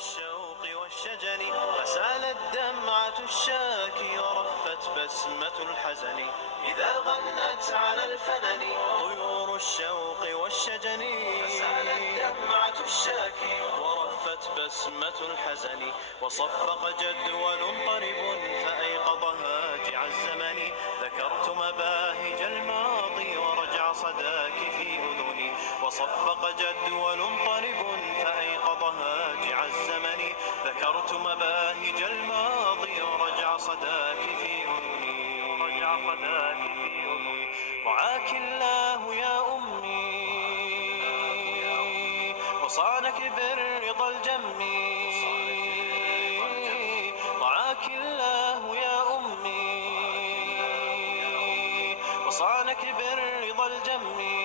الشوق والشجن فسالت دمعة الشاكي ورفت بسمة الحزن إذا غنت على الفنن طيور الشوق والشجن فسالت دمعة الشاكي ورفت بسمة الحزن وصفق جدول طرب فأيقظ هاجع الزمن ذكرت مباهج الماضي ورجع صداك في أذني وصفق جدول طرب فأيقظ هاجع الزمن ذكرت مباهج الماضي ورجع صداك في أذني رعاك الله يا أمي وصانك بالرضا الجم رعاك الله يا أمي وصانك بالرضا الجم